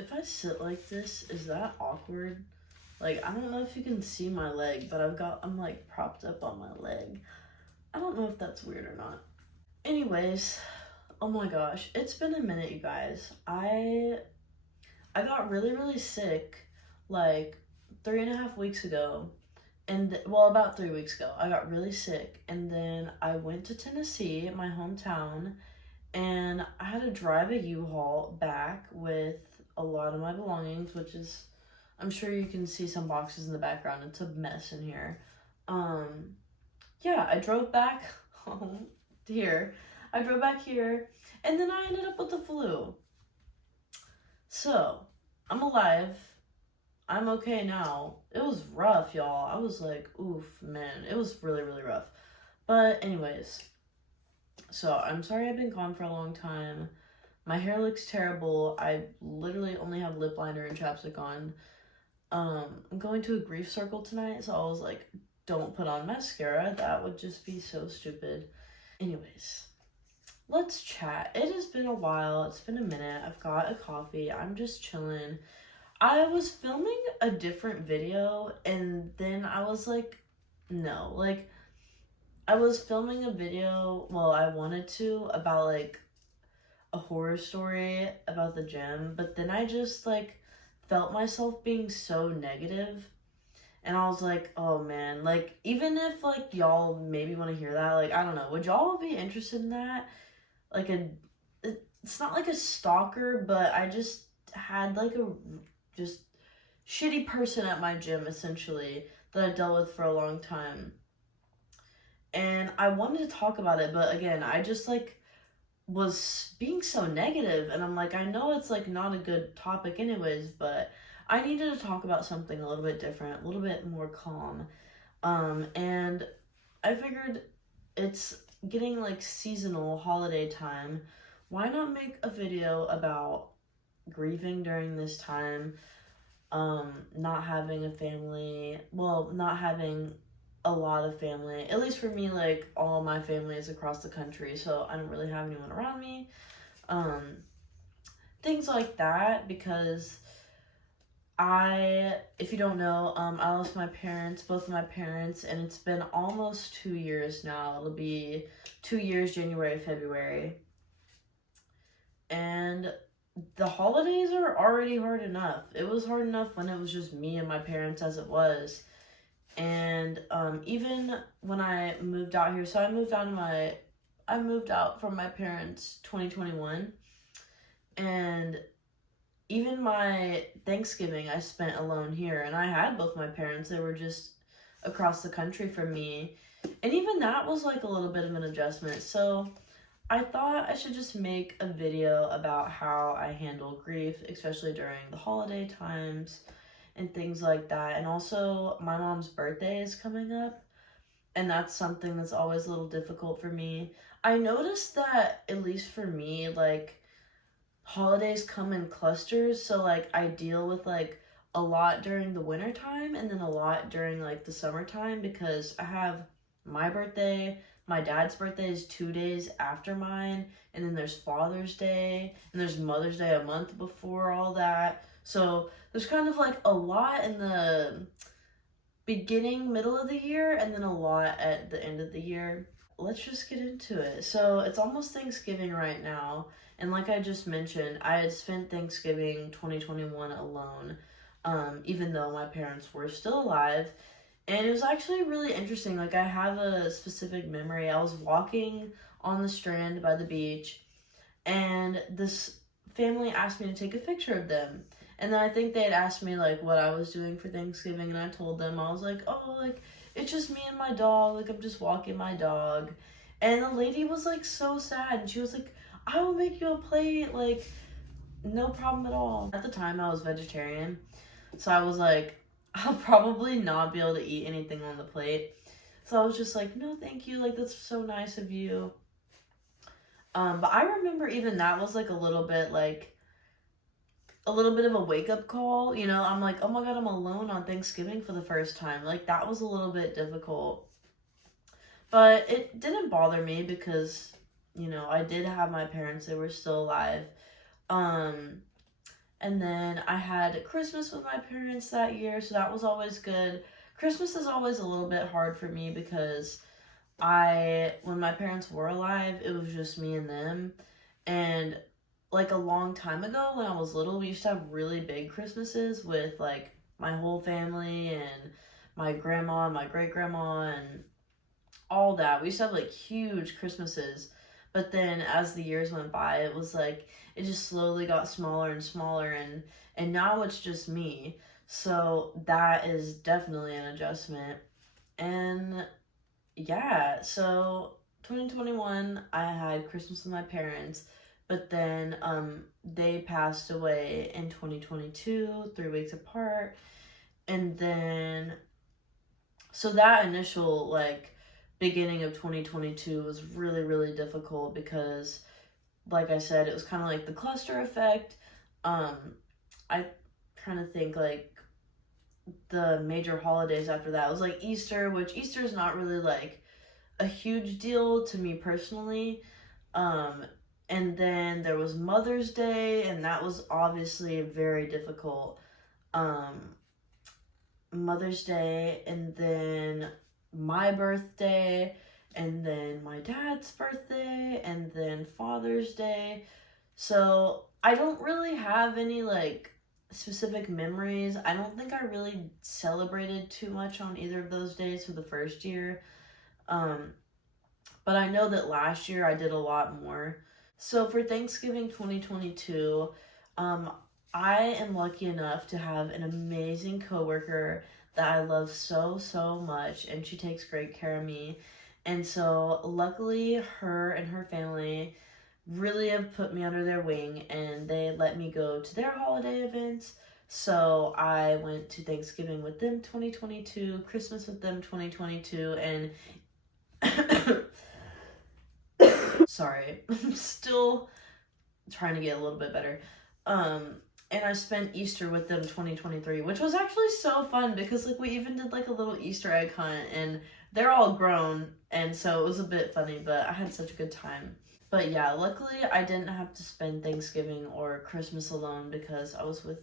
If I sit like this, is that awkward? Like, I don't know if you can see my leg, but I'm like propped up on my leg. I don't know if that's weird or not. Anyways, oh my gosh, it's been a minute, you guys. I got really sick like 3.5 weeks ago. Well, about 3 weeks ago, I got really sick, and then I went to Tennessee, my hometown, and I had to drive a U-Haul back with a lot of my belongings, which is, I'm sure you can see some boxes in the background. It's a mess in here. Um, yeah, I drove back home here. I drove back here, and then I ended up with the flu. So, I'm alive. I'm okay now. It was rough, y'all. I was like, oof, man. It was really rough. But, anyways, so I'm sorry I've been gone for a long time. My hair looks terrible. I literally only have lip liner and chapstick on. I'm going to a grief circle tonight, so I was like, don't put on mascara. That would just be so stupid. Anyways, let's chat. It has been a while. It's been a minute. I've got a coffee. I'm just chilling. I was filming a different video, and then I was like, no. Like, I was filming a video, well, I wanted to, about like a horror story about the gym, but then I just like felt myself being so negative, and I was like, oh man, like even if like y'all maybe want to hear that, like I don't know, would y'all be interested in that? Like it's not like a stalker, but I just had like a just shitty person at my gym essentially that I dealt with for a long time. And I wanted to talk about it, but again, I just like was being so negative, and I'm like, I know it's like not a good topic anyways, but I needed to talk about something a little bit different, a little bit more calm. And I figured it's getting like seasonal holiday time. Why not make a video about grieving during this time? Not having a family, well, not having a lot of family, at least for me, like all my family is across the country, so I don't really have anyone around me. Um, Things like that, because if you don't know, I lost my parents, both of my parents, and it's been almost 2 years now. It'll be 2 years, January, February. And the holidays are already hard enough. It was hard enough when it was just me and my parents as it was. And even when I moved out here, so I moved out from my parents 2021, and even my Thanksgiving I spent alone here, and I had both my parents. They were just across the country from me, and even that was like a little bit of an adjustment. So I thought I should just make a video about how I handle grief, especially during the holiday times and things like that. And also, my mom's birthday is coming up, and that's something that's always a little difficult for me. I noticed that, at least for me, like, holidays come in clusters, so, like, I deal with, like, a lot during the winter time and then a lot during, like, the summertime, because I have my birthday, my dad's birthday is 2 days after mine, and then there's Father's Day, and there's Mother's Day a month before all that. So there's kind of like a lot in the beginning, middle of the year, and then a lot at the end of the year. Let's just get into it. So it's almost Thanksgiving right now, and like I just mentioned, I had spent Thanksgiving 2021 alone, even though my parents were still alive. And it was actually really interesting. Like, I have a specific memory. I was walking on the strand by the beach, and this family asked me to take a picture of them. And then I think they had asked me, like, what I was doing for Thanksgiving, and I told them, I was like, oh, like, it's just me and my dog. Like, I'm just walking my dog. And the lady was, like, so sad, and she was like, I will make you a plate. Like, no problem at all. At the time, I was vegetarian, so I was like, I'll probably not be able to eat anything on the plate. So I was just like, no, thank you. Like, that's so nice of you. But I remember even that was like a little bit of a wake up call. You know, I'm like, oh my God, I'm alone on Thanksgiving for the first time. Like, that was a little bit difficult. But it didn't bother me because, you know, I did have my parents, they were still alive. Um, And then I had Christmas with my parents that year, so that was always good. Christmas is always a little bit hard for me because when my parents were alive, it was just me and them. And like a long time ago when I was little, we used to have really big Christmases with like my whole family and my grandma and my great grandma and all that. We used to have like huge Christmases. But then as the years went by, it was like it just slowly got smaller and smaller, and now it's just me. So that is definitely an adjustment. And yeah, so 2021 I had Christmas with my parents, but then they passed away in 2022, 3 weeks apart. And then so that initial like beginning of 2022 was really really difficult because like I said, it was kind of like the cluster effect. um I kind of think like the major holidays after that was like Easter, which Easter is not really like a huge deal to me personally. um and then there was Mother's Day, and that was obviously very difficult. um Mother's Day, and then my birthday, and then my dad's birthday, and then Father's Day. So I don't really have any like specific memories. I don't think I really celebrated too much on either of those days for the first year. Um, but I know that last year I did a lot more. So for Thanksgiving 2022, um, I am lucky enough to have an amazing coworker that I love so, so much, and she takes great care of me. And so luckily, her and her family really have put me under their wing, and they let me go to their holiday events. So I went to Thanksgiving with them 2022, Christmas with them 2022, and sorry, I'm still trying to get a little bit better. And I spent Easter with them 2023, which was actually so fun because like we even did like a little Easter egg hunt, and they're all grown, and so it was a bit funny, but I had such a good time. But yeah, luckily I didn't have to spend Thanksgiving or Christmas alone because I was with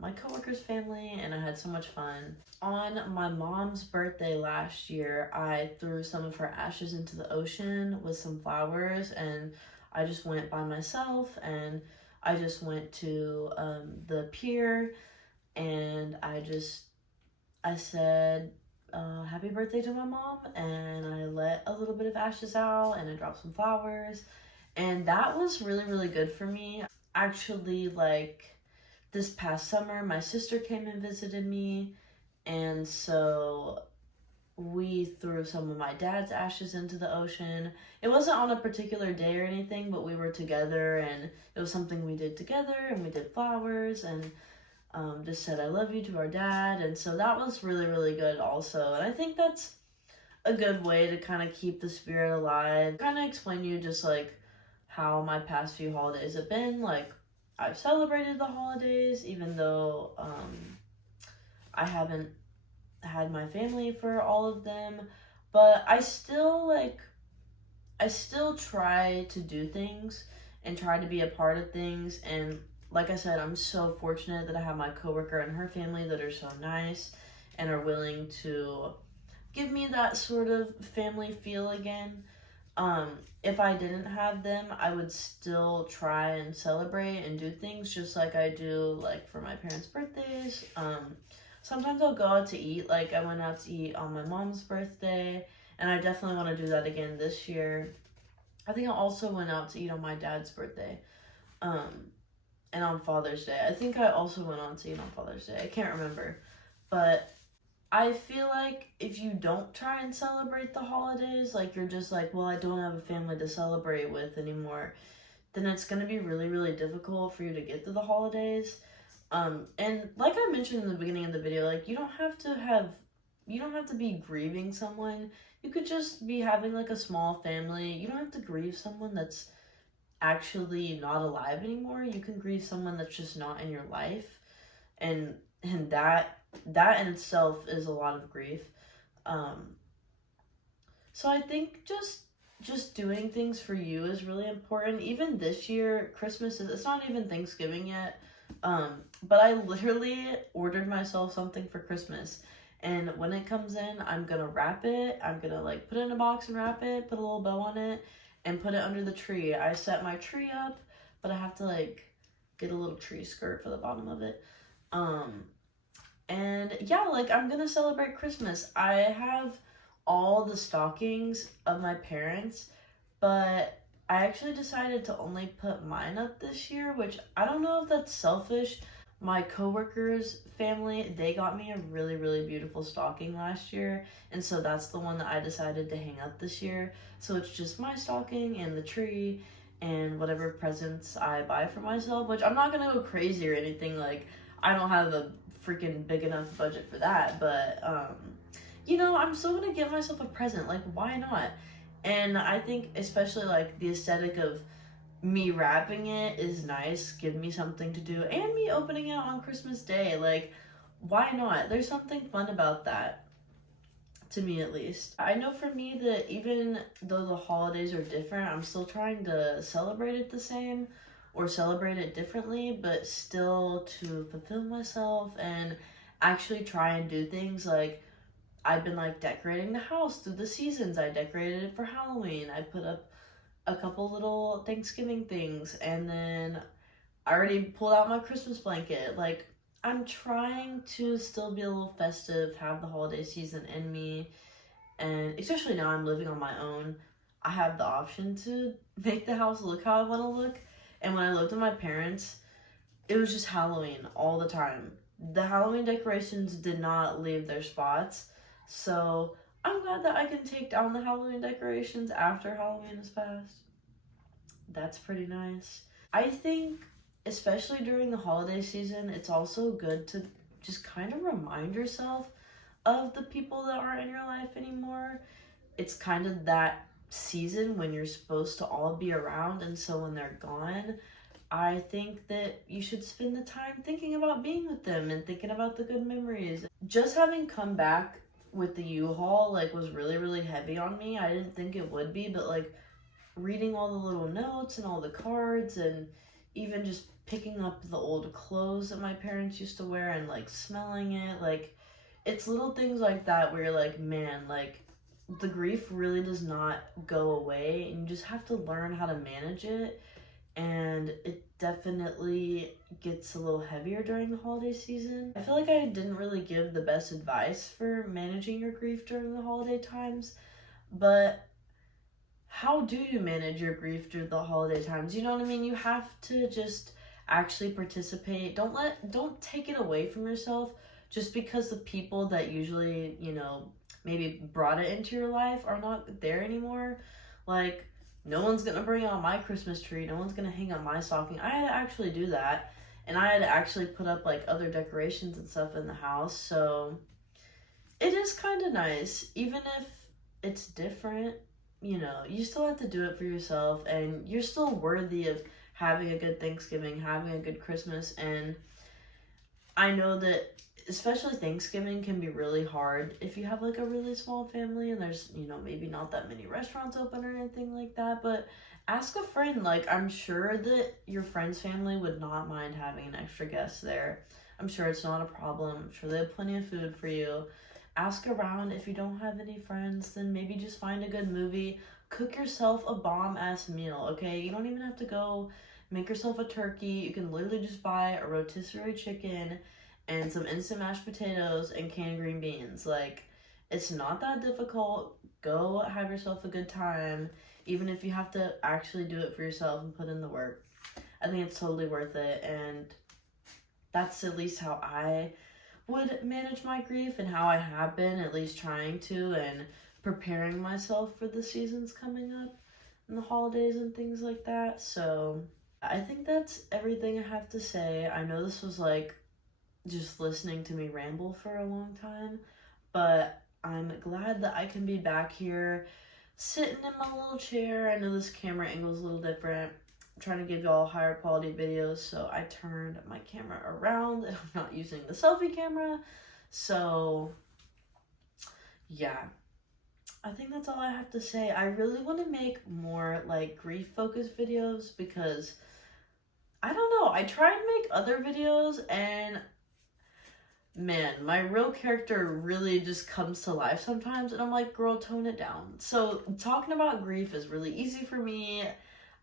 my coworker's family, and I had so much fun. On my mom's birthday last year, I threw some of her ashes into the ocean with some flowers, and I just went by myself, and I just went to the pier, and I said happy birthday to my mom, and I let a little bit of ashes out, and I dropped some flowers, and that was really really good for me. Actually, like this past summer, my sister came and visited me, and so we threw some of my dad's ashes into the ocean. It wasn't on a particular day or anything, but we were together, and it was something we did together, and we did flowers, and just said I love you to our dad. And so that was really really good also, and I think that's a good way to kind of keep the spirit alive. Kind of explain to you just like how my past few holidays have been. Like I've celebrated the holidays even though I haven't had my family for all of them, but I still try to do things and try to be a part of things. And like I said, I'm so fortunate that I have my coworker and her family that are so nice and are willing to give me that sort of family feel again. If I didn't have them, I would still try and celebrate and do things just like I do like for my parents' birthdays. Sometimes I'll go out to eat. Like I went out to eat on my mom's birthday, and I definitely want to do that again this year. I think I also went out to eat on my dad's birthday. And on Father's Day. I think I also went out to eat on Father's Day. I can't remember. But I feel like if you don't try and celebrate the holidays, like you're just like, well, I don't have a family to celebrate with anymore, then it's going to be really, really difficult for you to get through the holidays. And like I mentioned in the beginning of the video, like you don't have to be grieving someone. You could just be having like a small family. You don't have to grieve someone that's actually not alive anymore. You can grieve someone that's just not in your life. And that in itself is a lot of grief. So I think just doing things for you is really important. Even this year, Christmas is, it's not even Thanksgiving yet, But I literally ordered myself something for Christmas. And when it comes in, I'm gonna wrap it. I'm gonna like put it in a box and wrap it, put a little bow on it, and put it under the tree. I set my tree up, but I have to like get a little tree skirt for the bottom of it. Um, and yeah, like I'm gonna celebrate Christmas. I have all the stockings of my parents, but I actually decided to only put mine up this year, which I don't know if that's selfish. My coworkers' family, they got me a really, really beautiful stocking last year, and so that's the one that I decided to hang up this year. So it's just my stocking and the tree and whatever presents I buy for myself, which I'm not gonna go crazy or anything. Like, I don't have a freaking big enough budget for that, but I'm still gonna get myself a present. Like, why not? And I think especially like the aesthetic of me wrapping it is nice. Give me something to do, and me opening it on Christmas Day. Like, why not? There's something fun about that, to me at least. I know for me that even though the holidays are different, I'm still trying to celebrate it the same or celebrate it differently, but still to fulfill myself and actually try and do things. Like, I've been like decorating the house through the seasons. I decorated it for Halloween. I put up a couple little Thanksgiving things, and then I already pulled out my Christmas blanket. Like, I'm trying to still be a little festive, have the holiday season in me, and especially now I'm living on my own, I have the option to make the house look how I want to look. And when I lived with my parents, it was just Halloween all the time. The Halloween decorations did not leave their spots. So I'm glad that I can take down the Halloween decorations after Halloween is passed. That's pretty nice. I think, especially during the holiday season, it's also good to just kind of remind yourself of the people that aren't in your life anymore. It's kind of that season when you're supposed to all be around, and so when they're gone, I think that you should spend the time thinking about being with them and thinking about the good memories. Just having come back with the U-Haul like was really, really heavy on me. I didn't think it would be, but like reading all the little notes and all the cards, and even just picking up the old clothes that my parents used to wear and like smelling it, like it's little things like that where you're like, man, like the grief really does not go away, and you just have to learn how to manage it. And it definitely gets a little heavier during the holiday season. I feel like I didn't really give the best advice for managing your grief during the holiday times, but how do you manage your grief through the holiday times? You know what I mean? You have to just actually participate. Don't take it away from yourself just because the people that usually, maybe brought it into your life are not there anymore. Like, no one's gonna bring out my Christmas tree. No one's gonna hang up my stocking. I had to actually do that. And I had to actually put up like other decorations and stuff in the house. So it is kind of nice. Even if it's different, you still have to do it for yourself, and you're still worthy of having a good Thanksgiving, having a good Christmas. And I know that especially Thanksgiving can be really hard if you have like a really small family and there's, maybe not that many restaurants open or anything like that. But ask a friend. Like, I'm sure that your friend's family would not mind having an extra guest there. I'm sure it's not a problem. I'm sure they have plenty of food for you. Ask around. If you don't have any friends, then maybe just find a good movie. Cook yourself a bomb ass meal, okay? You don't even have to go make yourself a turkey. You can literally just buy a rotisserie chicken and some instant mashed potatoes and canned green beans. Like, it's not that difficult. Go have yourself a good time, even if you have to actually do it for yourself and put in the work. I think it's totally worth it, and that's at least how I would manage my grief, and how I have been at least trying to, and preparing myself for the seasons coming up and the holidays and things like that. So I think that's everything I have to say. I know this was like just listening to me ramble for a long time, but I'm glad that I can be back here sitting in my little chair. I know this camera angle is a little different. I'm trying to give y'all higher quality videos, so I turned my camera around and I'm not using the selfie camera. So yeah, I think that's all I have to say. I really want to make more like grief focused videos because I don't know. I try and make other videos and man, my real character really just comes to life sometimes and I'm like, girl, tone it down. So talking about grief is really easy for me.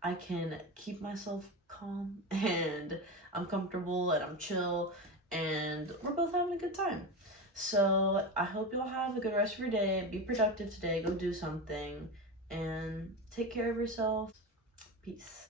I can keep myself calm and I'm comfortable and I'm chill and we're both having a good time. So I hope you'll have a good rest of your day. Be productive today. Go do something and take care of yourself. Peace.